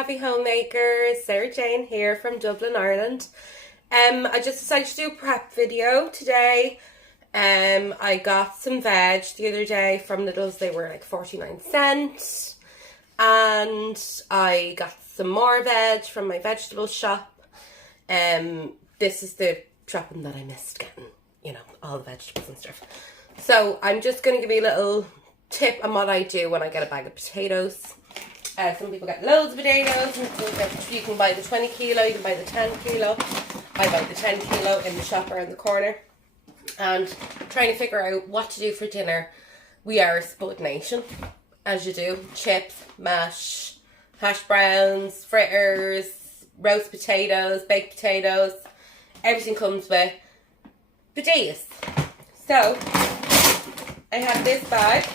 Happy Homemakers, Sarah Jane here from Dublin, Ireland. I just decided to do a prep video today. I got some veg the other day from Lidl's. They were like 49¢. And I got some more veg from my vegetable shop. This is the shopping that I missed getting, you know, all the vegetables and stuff. So I'm just going to give you a little tip on what I do when I get a bag of potatoes. Some people get loads of potatoes, and you can buy the 20 kilo, you can buy the 10 kilo. I buy the 10 kilo in the shop around the corner. And trying to figure out what to do for dinner. We are a Spud nation, as you do. Chips, mash, hash browns, fritters, roast potatoes, baked potatoes. Everything comes with potatoes. So, I have this bag.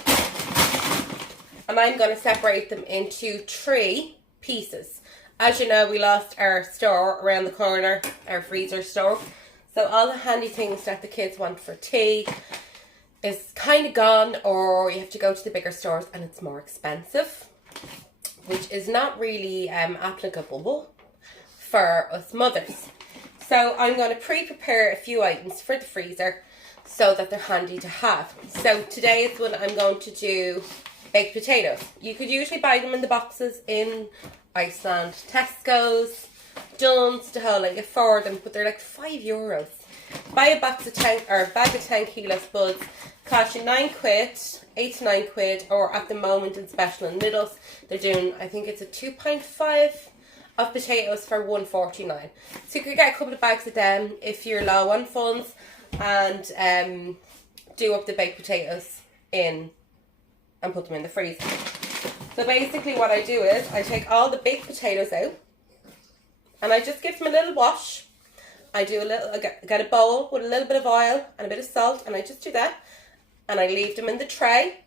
And I'm going to separate them into 3 pieces. As you know, we lost our store around the corner, our freezer store. So all the handy things that the kids want for tea is kind of gone, or you have to go to the bigger stores and it's more expensive, which is not really applicable for us mothers. So I'm going to pre-prepare a few items for the freezer so that they're handy to have. So today is when I'm going to do baked potatoes. You could usually buy them in the boxes in Iceland, Tesco's, Dunnes, the whole lot. You get 4 of them, but they're like €5. Buy a box of 10 or a bag of 10 kilo Spuds. Cost you £9, 8 to 9 quid, or at the moment in special in Lidl's, they're doing, I think it's a 2.5 of potatoes for £1.49. So you could get a couple of bags of them if you're low on funds, and do up the baked potatoes in and put them in the freezer. So basically what I do is I take all the baked potatoes out and I just give them a little wash. I get a bowl with a little bit of oil and a bit of salt, and I just do that, and I leave them in the tray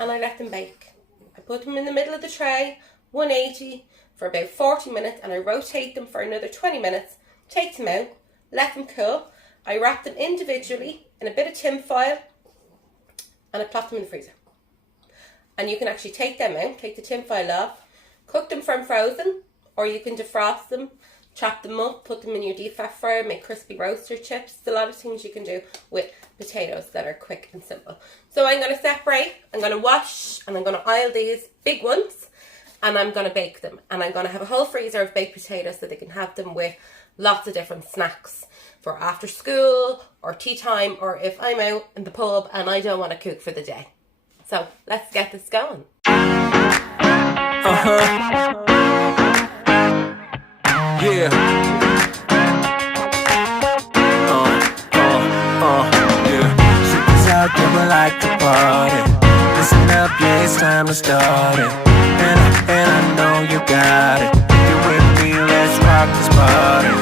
and I let them bake. I put them in the middle of the tray, 180 for about 40 minutes, and I rotate them for another 20 minutes, take them out, let them cool. I wrap them individually in a bit of tin foil and I plop them in the freezer. And you can actually take them out, take the tin foil off, cook them from frozen, or you can defrost them, chop them up, put them in your deep fat fryer, make crispy roaster chips. There's a lot of things you can do with potatoes that are quick and simple. So I'm going to separate, I'm going to wash, and I'm going to oil these big ones, and I'm going to bake them. And I'm going to have a whole freezer of baked potatoes so they can have them with lots of different snacks for after school, or tea time, or if I'm out in the pub and I don't want to cook for the day. So let's get this going. Yeah. Yeah. Shit out, yeah, we like to party. Listen up, yeah, it's time to start it. And I know you got it. If you're with me, let's rock this party.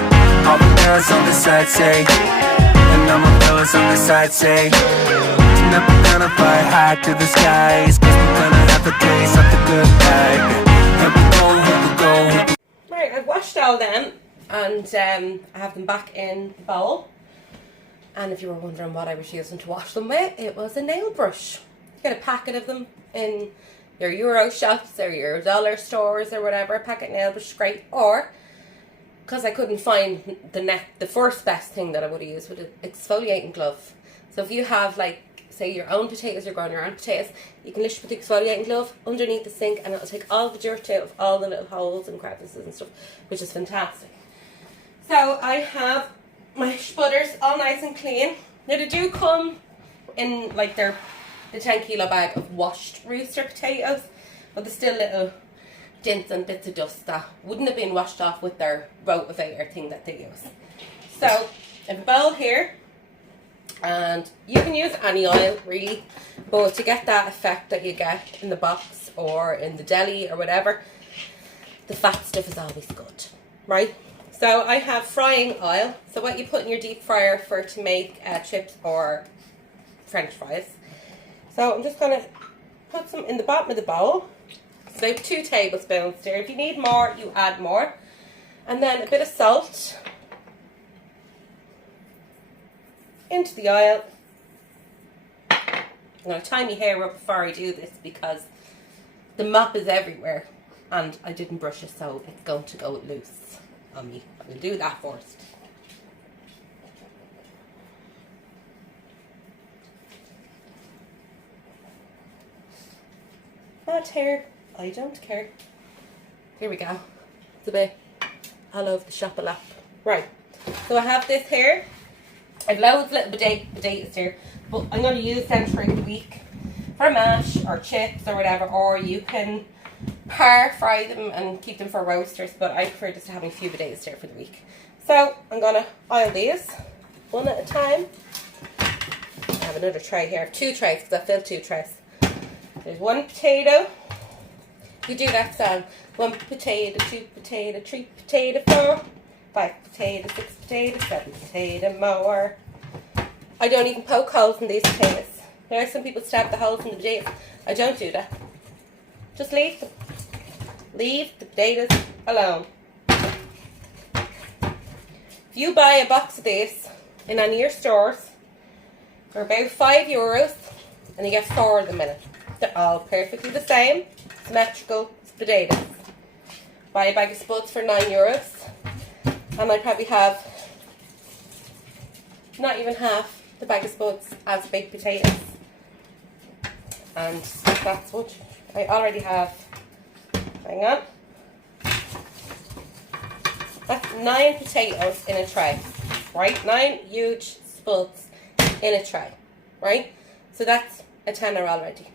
All the girls on the side say, and all my fellas on the side say, tonight we're gonna fly high to the skies, 'cause we're gonna have a taste of the good life. Here we go, here we go. Right, I've washed all them, and I have them back in the bowl. And if you were wondering what I was using to wash them with, it was a nail brush. You get a packet of them in your Euro shops or your dollar stores or whatever. A packet nail brush is great. Or, because I couldn't find the first best thing that I would have used, with an exfoliating glove. So if you have, like, say your own potatoes, you're growing your own potatoes, you can literally put the exfoliating glove underneath the sink and it'll take all the dirt out of all the little holes and crevices and stuff, which is fantastic. So I have my spudders all nice and clean. Now they do come in like the 10 kilo bag of washed rooster potatoes, but there's still little dents and bits of dust that wouldn't have been washed off with their rotavator thing that they use. So I have a bowl here. And you can use any oil really, but to get that effect that you get in the box or in the deli or whatever, the fat stuff is always good, right? So I have frying oil, so what you put in your deep fryer for to make chips or French fries. So I'm just going to put some in the bottom of the bowl. So 2 tablespoons there. If you need more, you add more. And then a bit of salt into the oil. I'm going to tie my hair up before I do this because the mop is everywhere and I didn't brush it, so it's going to go loose on me. I'll do that first. Not hair, I don't care. Here we go. It's a bit all over the shop a lot. Right, so I have this here. I've loads of little potatoes here, but I'm going to use them through the week for mash or chips or whatever, or you can fry them and keep them for roasters, but I prefer just having a few potatoes here for the week. So I'm going to oil these one at a time. I have another tray here. I have 2 trays because I filled 2 trays. There's 1 potato. You do that sound. 1 potato, 2 potato, 3 potato, 4, 5 potato, 6 potato, 7 potato more. I don't even poke holes in these potatoes. There are some people stab the holes in the potatoes. I don't do that. Just leave them. Leave the potatoes alone. If you buy a box of these in any of your stores for about €5 and you get 4 of them in it, they're all perfectly the same, symmetrical potatoes. Buy a bag of spuds for €9 and I probably have not even half the bag of spuds as baked potatoes. And that's what I already have. Hang on. That's 9 potatoes in a tray, right? 9 huge spuds in a tray, right? So that's a tenner already.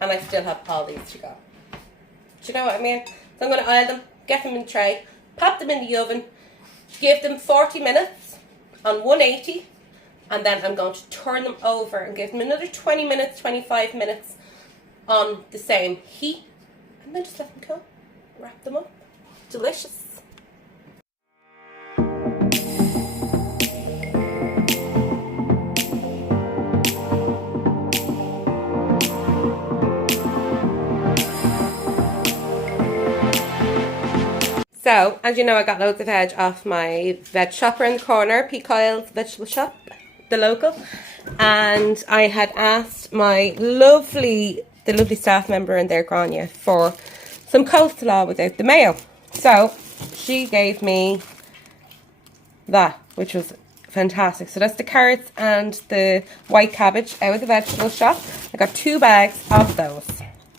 And I still have all these to go. Do you know what I mean? So I'm going to oil them, get them in the tray, pop them in the oven, give them 40 minutes on 180, and then I'm going to turn them over and give them another 20 minutes, 25 minutes on the same heat, and then just let them cool. Wrap them up. Delicious. So, as you know, I got loads of veg off my veg shop around the corner, P. Kyle's vegetable shop, the local. And I had asked the lovely staff member in there, Grania, for some coleslaw without the mayo. So, she gave me that, which was fantastic. So that's the carrots and the white cabbage out of the vegetable shop. I got 2 bags of those,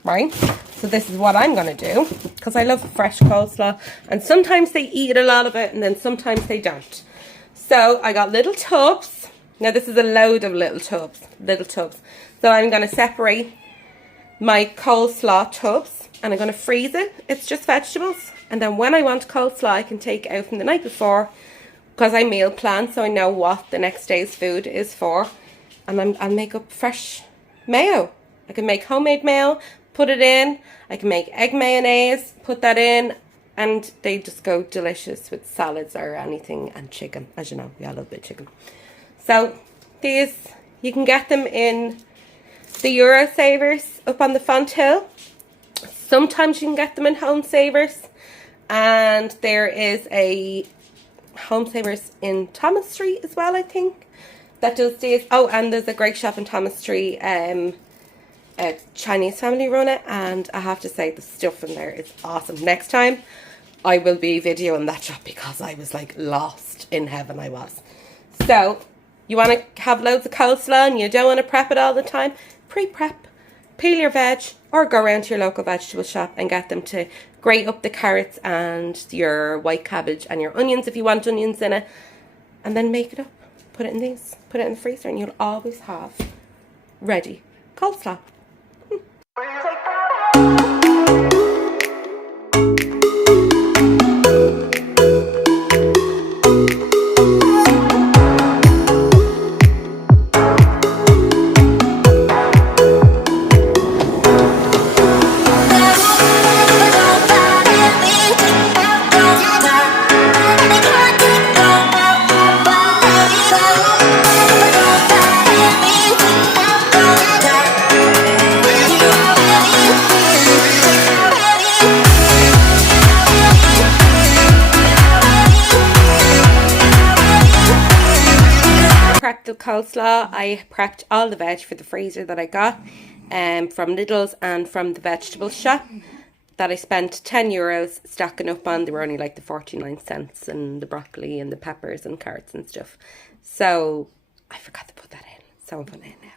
right? So this is what I'm going to do, because I love fresh coleslaw, and sometimes they eat a lot of it and then sometimes they don't. So I got little tubs. Now this is a load of little tubs. So I'm going to separate my coleslaw tubs and I'm going to freeze it. It's just vegetables, and then when I want coleslaw I can take it out from the night before, because I meal plan, so I know what the next day's food is for, and I'll make up fresh mayo. I can make homemade mayo, put it in. I can make egg mayonnaise, put that in, and they just go delicious with salads or anything, and chicken. As you know, we all love a bit of chicken. So these, you can get them in the Eurosavers up on the Fonthill. Sometimes you can get them in Home Savers, and there is a Home Savers in Thomas Street as well, I think, that does these. Oh, and there's a great shop in Thomas Street, a Chinese family run it, and I have to say the stuff in there is awesome. Next time I will be videoing that shop, because I was like lost in heaven. I was. So you want to have loads of coleslaw and you don't want to prep it all the time, pre-prep, peel your veg, or go around to your local vegetable shop and get them to grate up the carrots and your white cabbage and your onions if you want onions in it, and then make it up. Put it in these, put it in the freezer, and you'll always have ready coleslaw. The coleslaw, I prepped all the veg for the freezer that I got from Lidl's and from the vegetable shop, that I spent €10 stacking up on. They were only like the 49 cents, and the broccoli and the peppers and carrots and stuff. So I forgot to put that in. So I'm putting it in now.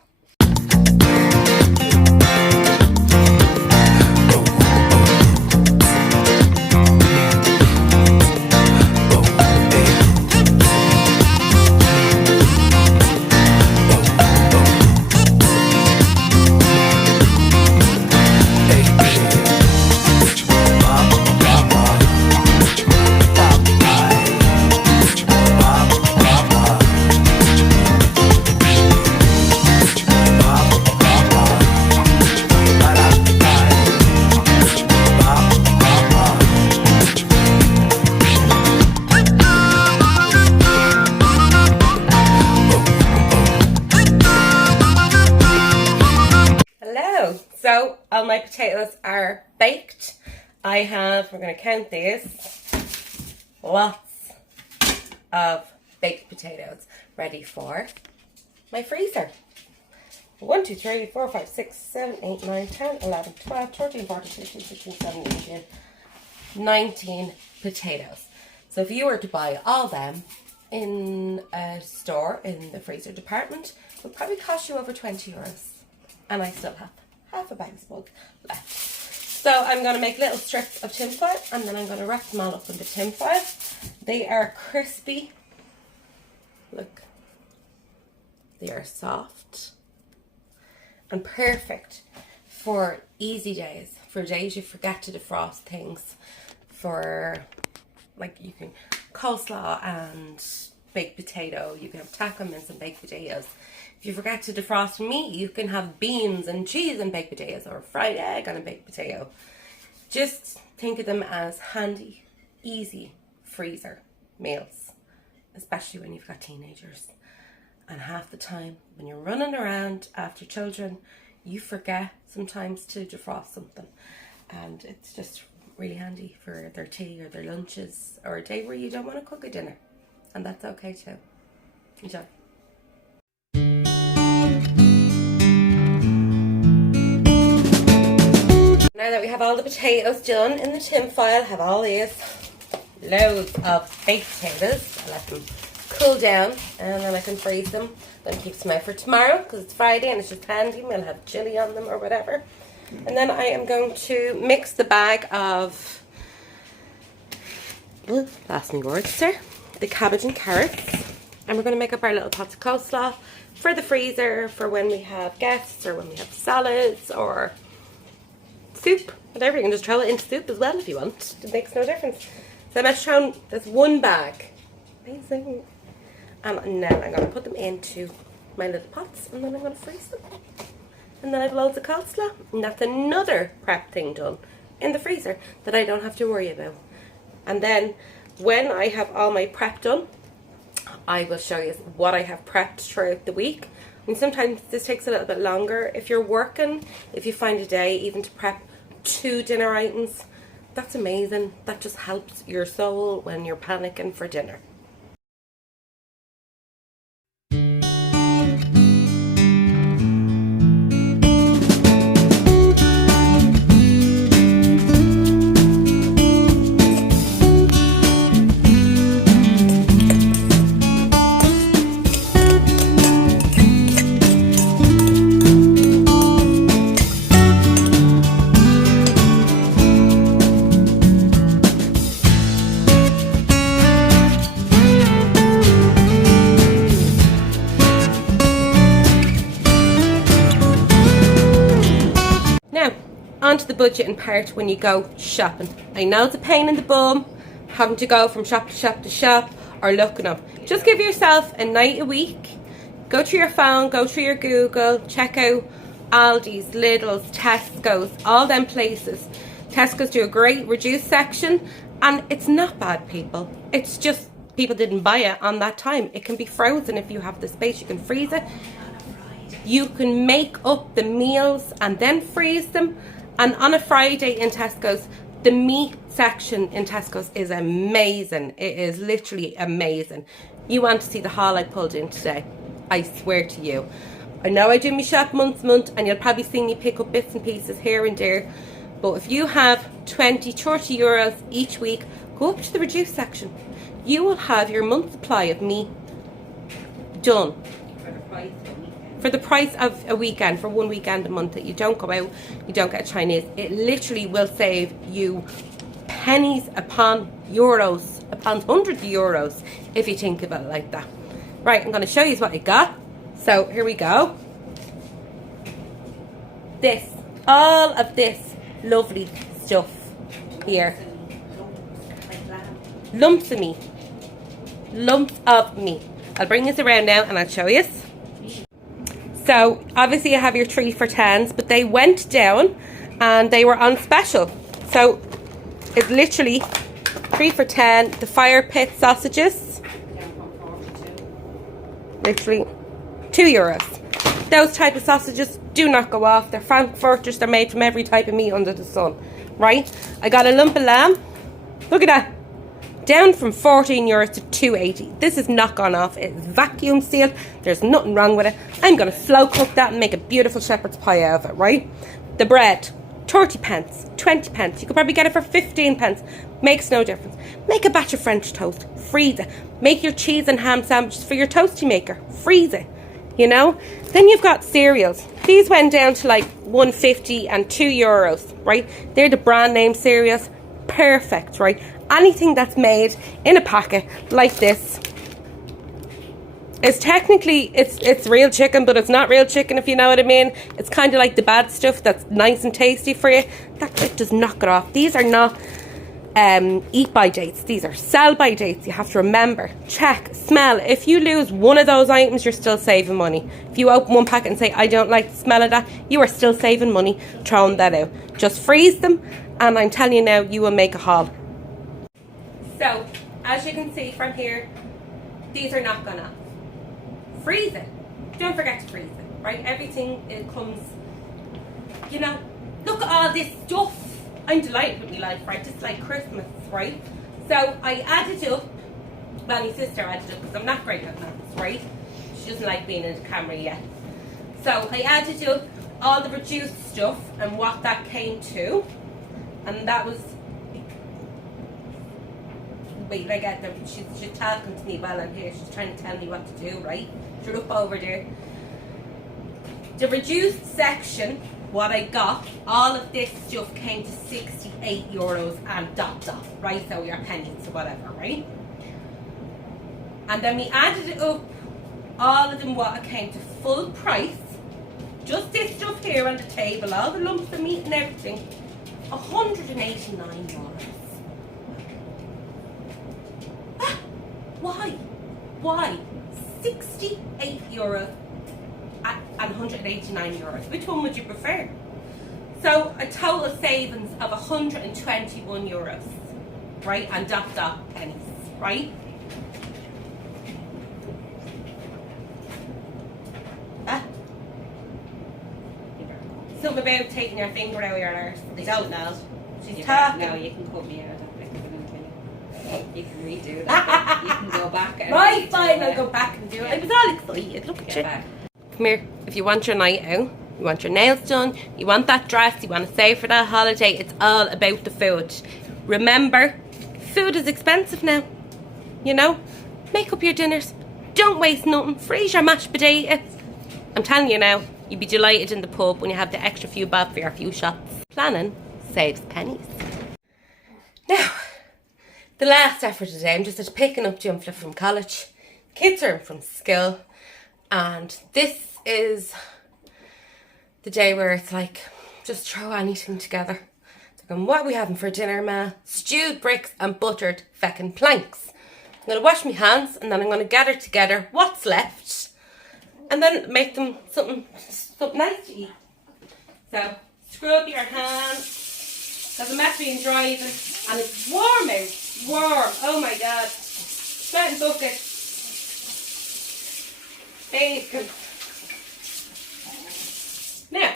So all my potatoes are baked. I have, we're going to count these, lots of baked potatoes ready for my freezer. 1, 2, 3, 4, 5, 6, 7, 8, 9, 10, 11, 12, 13, 14, 15, 16, 17, 18, 19 potatoes. So if you were to buy all them in a store in the freezer department, it would probably cost you over €20. And I still have half a bag's bulk left. So I'm going to make little strips of tin foil, and then I'm going to wrap them all up in the tin foil. They are crispy. Look. They are soft and perfect for easy days, for days you forget to defrost things, for like you can coleslaw and baked potato, you can have taco mince and baked potatoes. If you forget to defrost meat, you can have beans and cheese and baked potatoes, or a fried egg and a baked potato. Just think of them as handy, easy freezer meals, especially when you've got teenagers. And half the time, when you're running around after children, you forget sometimes to defrost something. And it's just really handy for their tea or their lunches, or a day where you don't want to cook a dinner. And that's okay too. Enjoy. Now that we have all the potatoes done in the tin foil, have all these loads of baked potatoes. I let them cool down, and then I can freeze them. Then keep some out for tomorrow because it's Friday and it's just handy. We'll have chili on them or whatever. And then I am going to mix the bag of, last me words, sir, the cabbage and carrots. And we're going to make up our little pots of coleslaw for the freezer for when we have guests or when we have salads or soup, whatever. You can just throw it into soup as well if you want. It makes no difference. So I'm thrown this one bag. Amazing. And now I'm going to put them into my little pots, and then I'm going to freeze them. And then I have loads of coleslaw, and that's another prep thing done in the freezer that I don't have to worry about. And then when I have all my prep done, I will show you what I have prepped throughout the week. And sometimes this takes a little bit longer. If you're working, if you find a day even to prep 2 dinner items, that's amazing. That just helps your soul when you're panicking for dinner. Onto the budgeting part when you go shopping. I know it's a pain in the bum having to go from shop to shop to shop or looking up. Just give yourself a night a week. Go through your phone, go through your Google, check out Aldi's, Lidl's, Tesco's, all them places. Tesco's do a great reduced section, and it's not bad, people. It's just people didn't buy it on that time. It can be frozen if you have the space. You can freeze it. You can make up the meals and then freeze them. And on a Friday in Tesco's, the meat section in Tesco's is amazing. It is literally amazing. You want to see the haul I pulled in today. I swear to you. I know I do my shop once a month, and you'll probably see me pick up bits and pieces here and there. But if you have 20, 30 euros each week, go up to the reduced section. You will have your month supply of meat done. For the price of a weekend, for one weekend a month that you don't go out, you don't get Chinese. It literally will save you pennies upon euros, upon hundreds of euros, if you think about it like that. Right, I'm going to show you what I got. So here we go. This, all of this lovely stuff here. Lumps of meat. Lumps of meat. I'll bring this around now and I'll show you. So obviously you have your 3 for 10s, but they went down and they were on special. So it's literally 3 for 10. The fire pit sausages, literally €2. Those type of sausages do not go off. They're frankfurters. They're made from every type of meat under the sun, right? I got a lump of lamb. Look at that. Down from €14 to €2.80. This is not gone off. It's vacuum sealed. There's nothing wrong with it. I'm going to slow cook that and make a beautiful shepherd's pie out of it, right? The bread, 30 pence, 20 pence. You could probably get it for 15 pence. Makes no difference. Make a batch of French toast. Freeze it. Make your cheese and ham sandwiches for your toasty maker. Freeze it. You know? Then you've got cereals. These went down to like €1.50 and €2, right? They're the brand name cereals. Perfect, right? Anything that's made in a packet like this is technically, it's real chicken, but it's not real chicken, if you know what I mean. It's kind of like the bad stuff that's nice and tasty for you. That shit does knock it off. These are not eat by dates. These are sell by dates. You have to remember, check, smell. If you lose one of those items, you're still saving money. If you open one packet and say, I don't like the smell of that, you are still saving money throwing that out. Just freeze them, and I'm telling you now, you will make a haul. So, as you can see from here, these are not gonna freeze it. Don't forget to freeze it, right? Everything, it comes, you know, look at all this stuff. I'm delighted with my life, right? It's like Christmas, right? So, I added up, well, my sister added up, because I'm not great at maths, right? She doesn't like being in the camera yet. So, I added up all the reduced stuff and what that came to, and that was, wait, I get them. She's talking to me while I'm here. She's trying to tell me what to do, right? She'll look over there. The reduced section, what I got, all of this stuff came to €68 and dot, right? So your pennies or whatever, right? And then we added it up, all of them, what it came to full price. Just this stuff here on the table, all the lumps of meat and everything, €189. Why? €68 and €189. Which one would you prefer? So a total savings of €121, right? And dot pennies, right? Something about taking your finger out of your arse. They don't know. She's talking. No, you can cut me out of that. You can redo that. You can go back. Right, fine, I'll go back and do it. I was all excited. Look at you. Back. Come here. If you want your night out, you want your nails done, you want that dress, you want to save for that holiday, it's all about the food. Remember, food is expensive now. You know? Make up your dinners. Don't waste nothing. Freeze your mashed potatoes. I'm telling you now, you'd be delighted in the pub when you have the extra few bob for your few shots. Planning saves pennies. Now, the last effort today, I'm just picking up Jumfla from college. Kids are from school, and this is the day where it's like, just throw anything together. They're going, what are we having for dinner, ma? Stewed bricks and buttered feckin' planks. I'm going to wash my hands, and then I'm going to gather together what's left, and then make them something nice to eat. So, scrub your hands, because I'm actually being driving, and it's warm out. Warm. Oh my god. Sweating bucket. Bacon. Now,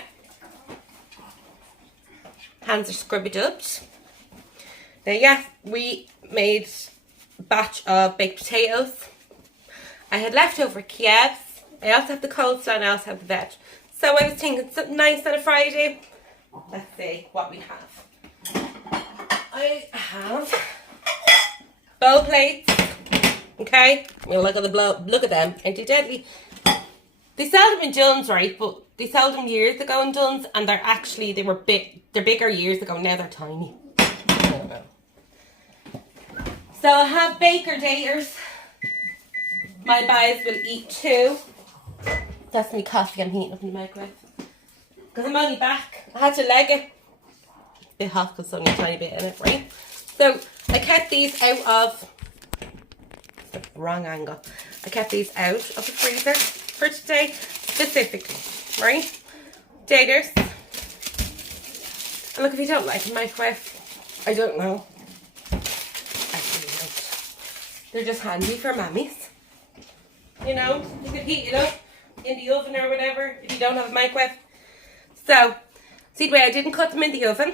hands are scrubby dubbed. Now, yeah, we made a batch of baked potatoes. I had leftover Kievs. I also have the coleslaw and I also have the veg. So I was thinking something nice on a Friday. let's see what we have. I have bowl plates. Okay, we'll look at look at them. Aren't they deadly? They sell them in Dunnes, right? But they sold them years ago in Dunnes, and they were big. They're bigger years ago. Now they're tiny. I don't know. So I have Baker Daters. My boys will eat 2. That's me coffee I'm heating up in the microwave. Because I'm only back. I had to leg it. It's a bit hot because there's only a tiny bit in it, right? So I kept these out of the wrong angle. I kept these out of the freezer for today specifically, right? Daters. And look, if you don't like the microwave, I don't know. Actually, don't. They're just handy for mammies. You know, you could heat it up in the oven or whatever if you don't have a microwave. So, see the way I didn't cut them in the oven?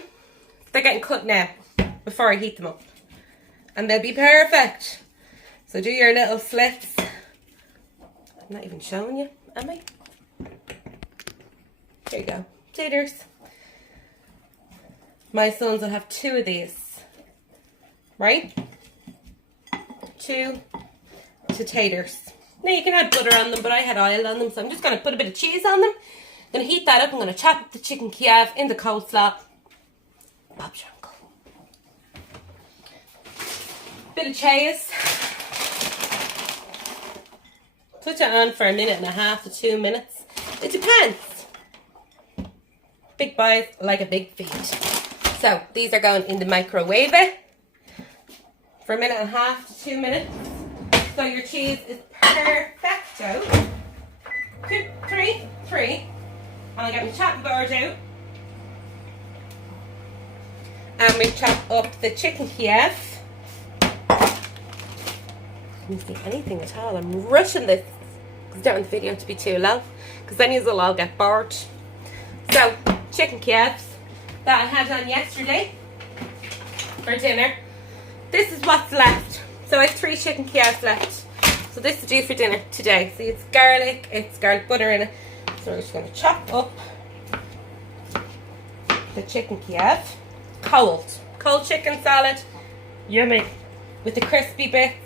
They're getting cut now before I heat them up. And they'll be perfect. So do your little slits. I'm not even showing you, am I? There you go. Taters. My sons will have 2 of these. Right? 2 taters. Now you can add butter on them, but I had oil on them, so I'm just going to put a bit of cheese on them. I'm going to heat that up. I'm going to chop up the chicken Kiev in the coleslaw. Bob's your uncle. Bit of cheese. Put it on for 1.5 to 2 minutes. It depends. Big boys like a big feed. So these are going in the microwave for 1.5 to 2 minutes. So your cheese is perfecto. 2, 3. And I get my chopped board out. And we chop up the chicken Kiev. Can you see anything at all? I'm rushing this because I don't want the video to be too long, because then you'll all get bored. So, chicken Kievs that I had on yesterday for dinner. This is what's left. So I have 3 chicken Kievs left. So this is due for dinner today. See, it's garlic butter in it. So we're just going to chop up the chicken Kiev. Cold chicken salad. Yummy. With the crispy bits.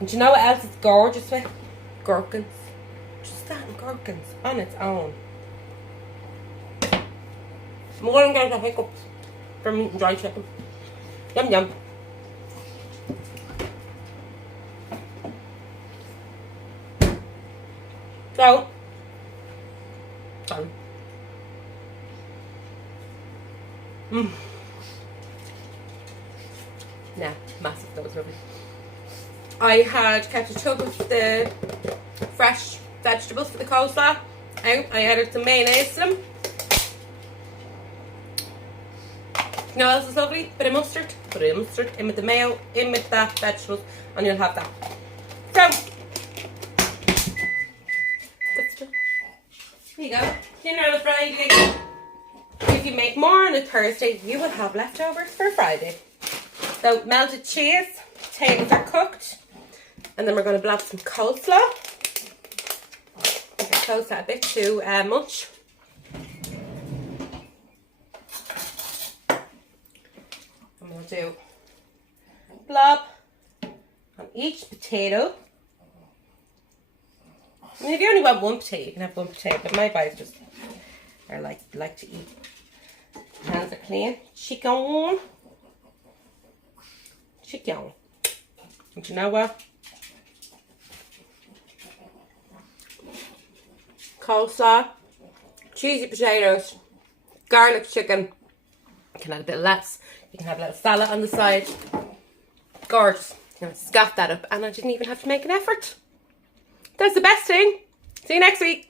And do you know what else is gorgeous with? Gherkins. Just that and gherkins on its own. More than going to hiccups from eating dry chicken. Yum yum. So, done. Nah, massive, that was lovely. I had kept a tub of the fresh vegetables for the coleslaw out. I added some mayonnaise to them. You know what else is lovely? Bit of mustard. Put a mustard in with the mayo, in with that vegetables, and you'll have that. So, here you go. Dinner on a Friday. If you make more on a Thursday, you will have leftovers for Friday. So, melted cheese. Potatoes are cooked. And then we're going to blob some coleslaw. Okay, close that a bit too much. I'm going to do blob on each potato. I mean, if you only want 1 potato, you can have 1 potato, but my boys just are like to eat. Hands are clean. Chicken. And you know what? Coleslaw, cheesy potatoes, garlic chicken. You can add a bit of lettuce. You can have a little salad on the side. Gorgeous. You can scoff that up, and I didn't even have to make an effort. That's the best thing. See you next week.